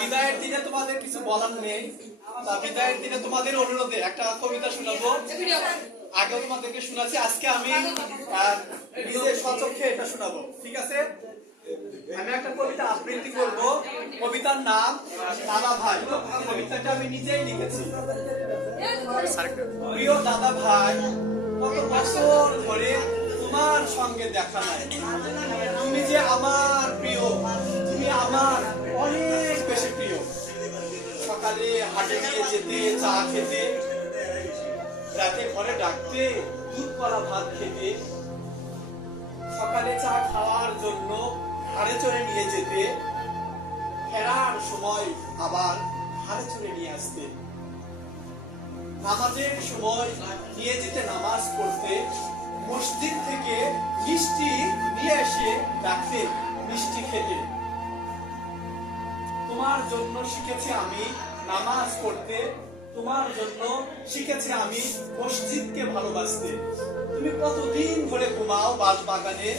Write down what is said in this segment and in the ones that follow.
বিদায়ের দিনে তোমাদের কিছু বলার নেই। বিদায়ের দিনে তোমাদের অনুরোধে একটা কবিতা শোনাবো। আগেও তোমাদেরকে শোনাচ্ছি, আজকে আমি নিজের স্বচক্ষে এটা শোনাবো। ঠিক আছে? আমি একটা কবিতা আবৃত্তি করব। কবিতার নাম দাদা ভাই। কবিতাটা আমি নিজেই লিখেছি। প্রিয় দাদা ভাই, কত বছর ধরে তোমার সঙ্গে দেখা নাই। তুমি যে আমার প্রিয়, তুমি আমার অনেক বেশি প্রিয়। সকালে হাটে নিয়ে যেতে, চা খেতে, রাতে ঘরে ডাকতে, দুধ কলা ভাত খেতে, সকালে চা খাওয়ার জন্য ঘাড়ে চড়ে নিয়ে যেতে, ফেরার সময় আবার ঘাড়ে চড়ে নিয়ে আসতে, নামাজের সময় নিয়ে যেতে নামাজ পড়তে, মসজিদ থেকে মিষ্টি নিয়ে এসে রাখতে, মিষ্টি খেতে। তোমার জন্য শিখেছি আমি নামাজ পড়তে, তোমার জন্য শিখেছি আমি মসজিদকে ভালোবাসতে। তুমি কতদিন ধরে ঘুমাও বাস বাগানে,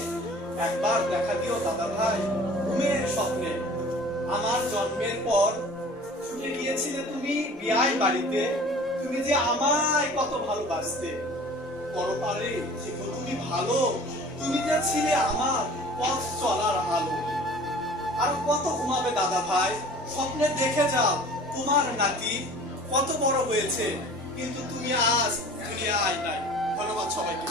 একবার দেখা দিও দাদা ভাই ঘুমের স্বপ্নে। আমার জন্মের পর ছুটে গিয়েছিলে তুমি বিয়াই বাড়িতে, তুমি যে আমায় কত ভালোবাসতে। পরপারে শিখো তুমি ভালো, তুমি যে ছিলে আমার পথ চলার আলো। আর কত ঘুমাবে দাদা ভাই, স্বপ্নে দেখে যাও তোমার নাতি কত বড় হয়েছে, কিন্তু তুমি আজ দুনিয়ায় নাই। ধন্যবাদ সবাইকে।